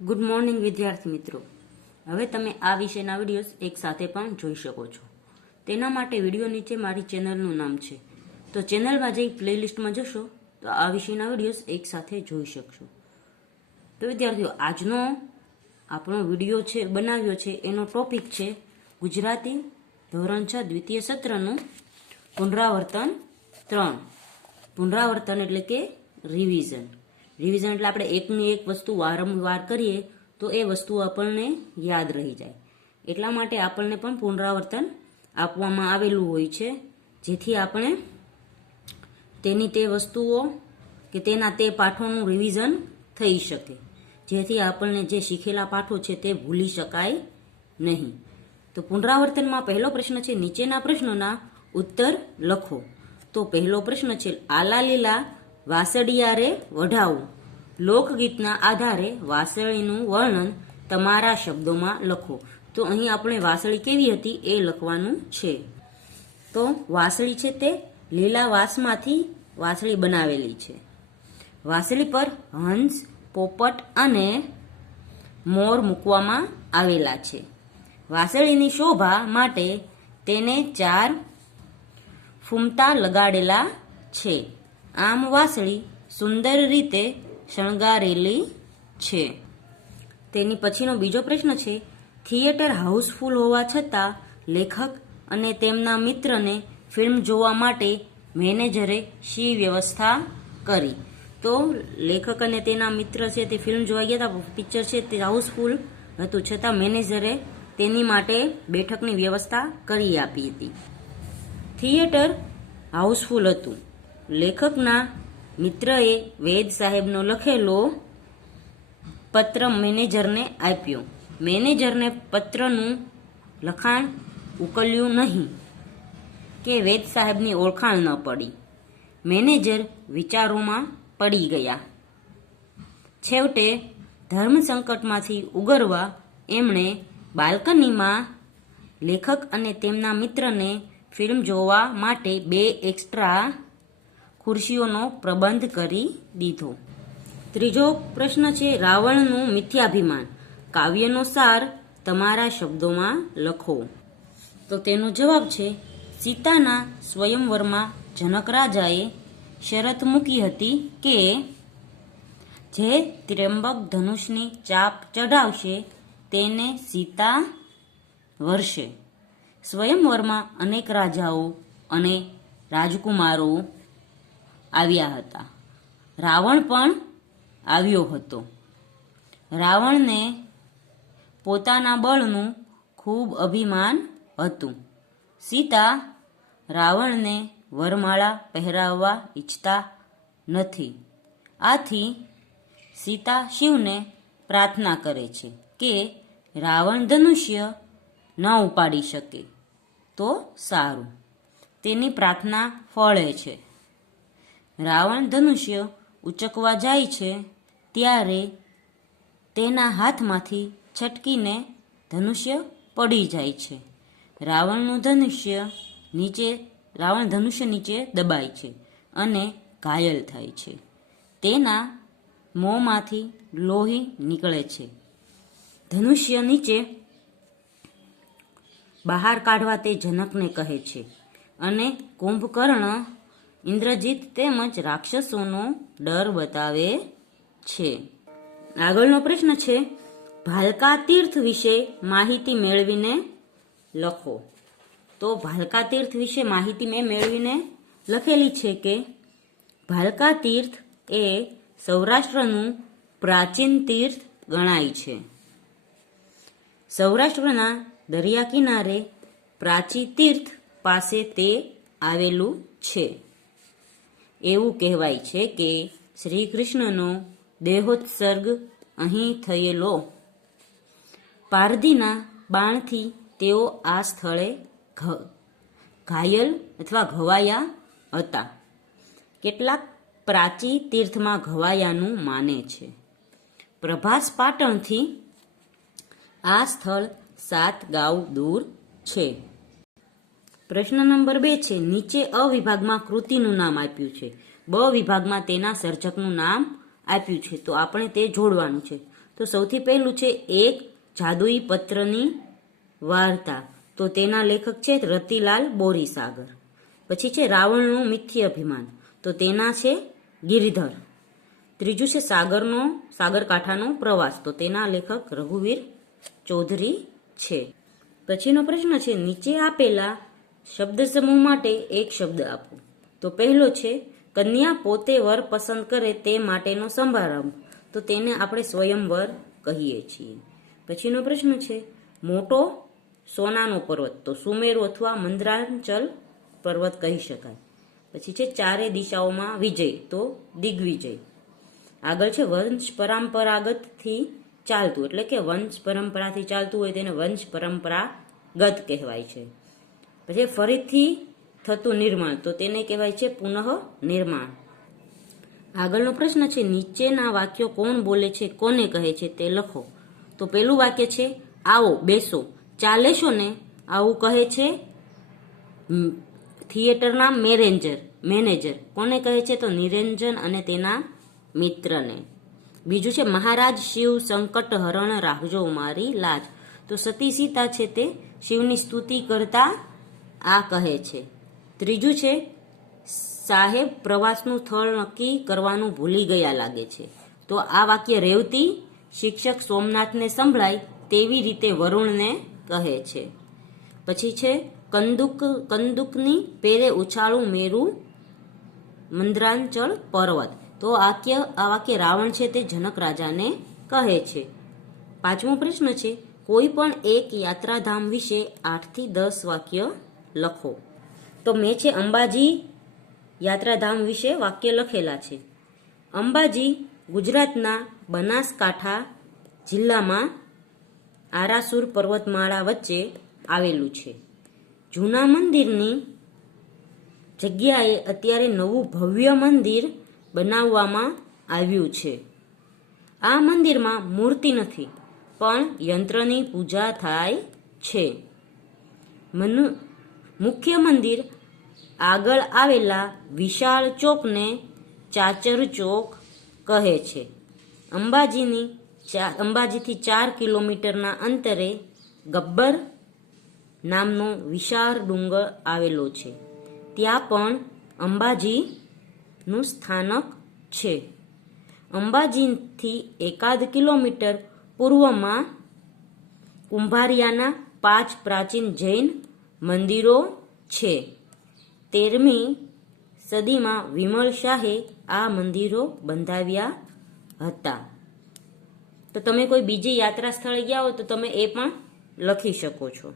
Good morning વિદ્યાર્થી મિત્રો. હવે તમે આ વિષયના વિડીયોઝ એક સાથે પણ જોઈ શકો છો. તેના માટે વિડીયો નીચે મારી ચેનલનું નામ છે, તો ચેનલમાં જઈ પ્લેલિસ્ટમાં જશો તો આ વિષયના વિડીયોઝ એક સાથે જોઈ શકશો. તો વિદ્યાર્થીઓ, આજનો આપણો વિડીયો છે બનાવ્યો છે એનો ટોપિક છે ગુજરાતી ધોરણ 6 દ્વિતીય સત્રનું પુનરાવર્તન 3. પુનરાવર્તન એટલે કે રિવિઝન. રિવિઝન એટલે આપણે એકની એક વસ્તુ વારંવાર કરીએ તો એ વસ્તુ આપણને યાદ રહી જાય. એટલા માટે આપણને પણ પુનરાવર્તન આપવામાં આવેલું હોય છે, જેથી આપણે તેની તે વસ્તુઓ કે તેના તે પાઠોનું રિવિઝન થઈ શકે, જેથી આપણને જે શીખેલા પાઠો છે તે ભૂલી શકાય નહીં. તો પુનરાવર્તનમાં પહેલો પ્રશ્ન છે, નીચેના પ્રશ્નોના ઉત્તર લખો. તો પહેલો પ્રશ્ન છે, આલા લીલા વાસળિયા રે વઢાવું. લોકગીતના આધારે વાસળીનું વર્ણન તમારા શબ્દોમાં લખો. તો અહીં આપણે વાસળી કેવી હતી એ લખવાનું છે. તો વાસળી છે તે લીલા વાંસમાંથી વાસળી બનાવેલી છે. વાસળી પર હંસ, પોપટ અને મોર મૂકવામાં આવેલા છે. વાસળીની શોભા માટે તેને 4 ફૂમતા લગાડેલા છે. આમ વાસળી સુંદર રીતે શણગારેલી છે. તેની પછીનો બીજો પ્રશ્ન છે, થિયેટર હાઉસફુલ હોવા છતાં લેખક અને તેમના મિત્રને ફિલ્મ જોવા માટે મેનેજરે શી વ્યવસ્થા કરી? તો લેખક અને તેના મિત્ર છે તે ફિલ્મ જોવા ગયા હતા, પિક્ચર છે તે હાઉસફુલ હતું, છતાં મેનેજરે તેની માટે બેઠકની વ્યવસ્થા કરી આપી હતી. થિયેટર હાઉસફુલ હતું. લેખકના મિત્રએ વેદ સાહેબનો લખેલો પત્ર મેનેજરને આપ્યો. મેનેજરને પત્રનું લખાણ ઉકલ્યું નહીં કે વેદ સાહેબની ઓળખાણ ન પડી. મેનેજર વિચારોમાં પડી ગયા. છેવટે ધર્મ સંકટમાંથી ઉગરવા એમણે બાલ્કનીમાં લેખક અને તેમના મિત્રને ફિલ્મ જોવા માટે 2 એક્સ્ટ્રા ખુરશીઓનો પ્રબંધ કરી દીધો. ત્રીજો પ્રશ્ન છે, રાવણનું મિથ્યાભિમાન. કાવ્યનો સાર તમારા શબ્દોમાં લખો. તો તેનો જવાબ છે, સીતાના સ્વયંવરમાં જનક રાજાએ શરત મૂકી હતી કે જે ત્ર્યંબક ધનુષની ચાપ ચઢાવશે તેને સીતા વરશે. સ્વયંવરમાં અનેક રાજાઓ અને રાજકુમારો આવ્યા હતા. રાવણ પણ આવ્યો હતો. રાવણને પોતાના બળનું ખૂબ અભિમાન હતું. સીતા રાવણને વરમાળા પહેરાવવા ઈચ્છતા નથી. આથી સીતા શિવને પ્રાર્થના કરે છે કે રાવણ ધનુષ્ય ન ઉપાડી શકે તો સારું. તેની પ્રાર્થના ફળે છે. રાવણ ધનુષ્ય ઉચકવા જાય છે ત્યારે તેના હાથમાંથી છટકીને ધનુષ્ય પડી જાય છે. રાવણ ધનુષ્ય નીચે દબાય છે અને ઘાયલ થાય છે. તેના મોંમાંથી લોહી નીકળે છે. ધનુષ્ય નીચે બહાર કાઢવા તે જનકને કહે છે અને કુંભકર્ણ, ઇન્દ્રજીત તેમજ રાક્ષસોનો ડર બતાવે છે. આગળનો પ્રશ્ન છે, ભાલકા તીર્થ વિશે માહિતી મેળવીને લખો. તો ભાલકા તીર્થ વિશે માહિતી મેં મેળવીને લખેલી છે કે ભાલકા તીર્થ એ સૌરાષ્ટ્રનું પ્રાચીન તીર્થ ગણાય છે. સૌરાષ્ટ્રના દરિયા કિનારે પ્રાચી તીર્થ પાસે તે આવેલું છે. એવું કહેવાય છે કે શ્રી કૃષ્ણનો દેહોત્સર્ગ અહીં થયેલો. પારધીના બાણથી તેઓ આ સ્થળે ઘાયલ અથવા ઘવાયા હતા. કેટલાક પ્રાચી તીર્થમાં ઘવાયાનું માને છે. પ્રભાસ પાટણથી આ સ્થળ 7 ગાંવ દૂર છે. પ્રશ્ન નંબર 2 છે, નીચે અ વિભાગમાં કૃતિનું નામ આપ્યું છે, બ વિભાગમાં તેના સર્જકનું નામ આપ્યું છે, તો આપણે તે જોડવાનું છે. તો સૌથી પહેલું છે એક જાદુઈ પત્રની વાર્તા, તો તેના લેખક છે રતિલાલ બોરીસાગર. પછી છે રાવણનું મિથ્ય અભિમાન, તો તેના છે ગિરધર. ત્રીજું છે સાગરકાંઠાનો પ્રવાસ, તો તેના લેખક રઘુવીર ચૌધરી છે. પછીનો પ્રશ્ન છે નીચે આપેલા શબ્દ સમૂહ માટે એક શબ્દ આપો. તો પહેલો છે કન્યા પોતે વર પસંદ કરે તે માટેનો સમારંભ, તો તેને આપણે સ્વયંવર કહીએ છીએ. પછીનો પ્રશ્ન છે મોટો સોનાનો પર્વત, તો સુમેરુ અથવા મંદરાંચલ પર્વત કહી શકાય. પછી છે ચારે દિશાઓમાં વિજય, તો દિગ્વિજય. આગળ છે વંશ પરંપરાગતથી ચાલતું, એટલે કે વંશ પરંપરાથી ચાલતું હોય તેને વંશ પરંપરાગત કહેવાય છે. પછી ફરીથી થતું નિર્માણ, તો તેને કહેવાય છે પુનઃ નિર્માણ. આગળનો પ્રશ્ન છે નીચેના વાક્યો કોણ બોલે છે કોને કહે છે તે લખો. તો પહેલું વાક્ય છે આવો બેસો, ચા લેશો ને, આવું કહે છે થિયેટરના મેનેજર. કોને કહે છે? તો નિરંજન અને તેના મિત્રને. બીજું છે મહારાજ શિવ સંકટ હરણ રાખજો મારી લાજ, તો સતી સીતા છે તે શિવની સ્તુતિ કરતા આ કહે છે. ત્રીજું છે સાહેબ પ્રવાસનું સ્થળ નક્કી કરવાનું ભૂલી ગયા લાગે છે, તો આ વાક્ય રેવતી શિક્ષક સોમનાથને સંભળાય તેવી રીતે વરુણને કહે છે. પછી છે કંદુકની પેરે ઉછાળું મેરુ મંદરાંચલ પર્વત, તો આ વાક્ય રાવણ છે તે જનક રાજાને કહે છે. પાંચમો પ્રશ્ન છે કોઈ પણ એક યાત્રાધામ વિશે 8 થી 10 વાક્ય લખો. તો મેં છે અંબાજી યાત્રાધામ વિશે વાક્ય લખેલા છે. અંબાજી ગુજરાતના બનાસકાંઠા જિલ્લામાં આરાસુર પર્વતમાળા વચ્ચે આવેલું છે. જૂના મંદિરની જગ્યાએ અત્યારે નવું ભવ્ય મંદિર બનાવવામાં આવ્યું છે. આ મંદિરમાં મૂર્તિ નથી, પણ યંત્રની પૂજા થાય છે. મુખ્ય મંદિર આગળ આવેલા વિશાળ ચોકને ચાચર ચોક કહે છે. અંબાજીથી 4 કિલોમીટરના અંતરે ગબ્બર નામનો વિશાળ ડુંગર આવેલો છે. ત્યાં પણ અંબાજીનું સ્થાનક છે. અંબાજીથી 1 કિલોમીટર પૂર્વમાં કુંભારિયાના 5 પ્રાચીન જૈન મંદિરો છે. 13મી સદીમાં વિમલ શાહે આ મંદિરો બંધાવ્યા હતા. તો તમે કોઈ બીજી યાત્રા સ્થળે ગયા હો તો તમે એ પણ લખી શકો છો.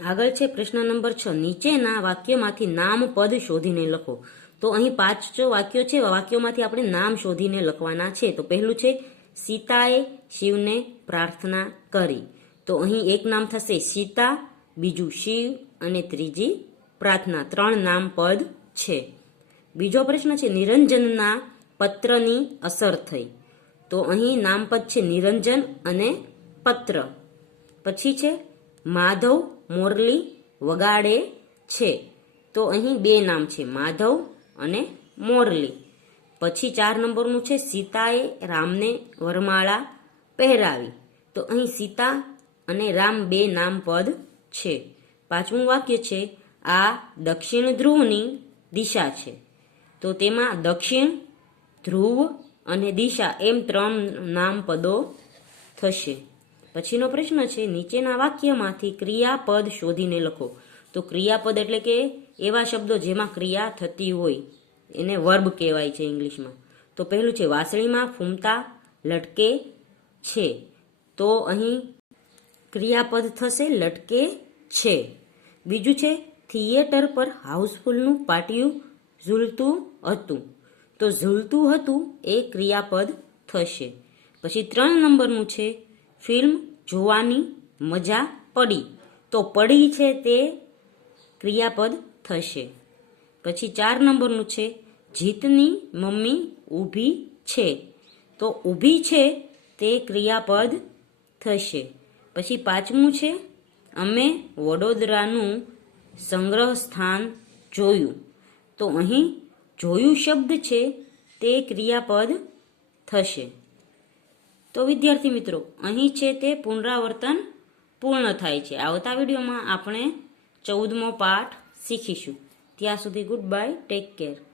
આગળ છે પ્રશ્ન નંબર 6, નીચેના વાક્યમાંથી નામ પદ શોધીને લખો. તો અહીં 5 વાક્યો છે, વાક્યોમાંથી આપણે નામ શોધીને લખવાના છે. તો પહેલું છે સીતાએ શિવને પ્રાર્થના કરી, તો અહીં એક નામ થશે સીતા, બીજું શિવ અને ત્રીજી પ્રાર્થના. 3 નામ પદ છે. બીજો પ્રશ્ન છે નિરંજનના પત્રની અસર થઈ, તો અહીં નામપદ છે નિરંજન અને પત્ર. પછી છે માધવ મોરલી વગાડે છે, તો અહીં 2 નામ છે માધવ અને મોરલી. પછી 4 નંબરનું છે સીતાએ રામને વરમાળા પહેરાવી, તો અહીં સીતા અને રામ 2 નામ પદ છે. 5મું વાક્ય છે આ દક્ષિણ ધ્રુવની દિશા છે, તો તેમાં દક્ષિણ, ધ્રુવ અને દિશા એમ 3 નામ પદો થશે. પછીનો પ્રશ્ન છે નીચેના વાક્યમાંથી ક્રિયાપદ શોધીને લખો. તો ક્રિયાપદ એટલે કે એવા શબ્દો જેમાં ક્રિયા થતી હોય, એને વર્બ કહેવાય છે ઇંગ્લિશમાં. તો પહેલું છે વાસળીમાં ફૂમતા લટકે છે, તો અહીં ક્રિયાપદ થશે લટકે છે. બીજું છે થિયેટર પર હાઉસફુલનું પાટિયું ઝૂલતું હતું, તો ઝૂલતું હતું એ ક્રિયાપદ થશે. પછી 3 નંબરનું છે ફિલ્મ જોવાની મજા પડી, તો પડી છે તે ક્રિયાપદ થશે. પછી 4 નંબરનું છે જીતની મમ્મી ઊભી છે, તો ઊભી છે તે ક્રિયાપદ થશે. પછી 5મું છે અમે વડોદરાનું સંગ્રહ સ્થાન જોયું, તો અહીં જોયું શબ્દ છે તે ક્રિયાપદ થશે. તો વિદ્યાર્થી મિત્રો, અહીં છે તે પુનરાવર્તન પૂર્ણ થાય છે. આવતા વિડીયોમાં આપણે 14મો પાઠ શીખીશું. ત્યાં સુધી ગુડ બાય, ટેક કેર.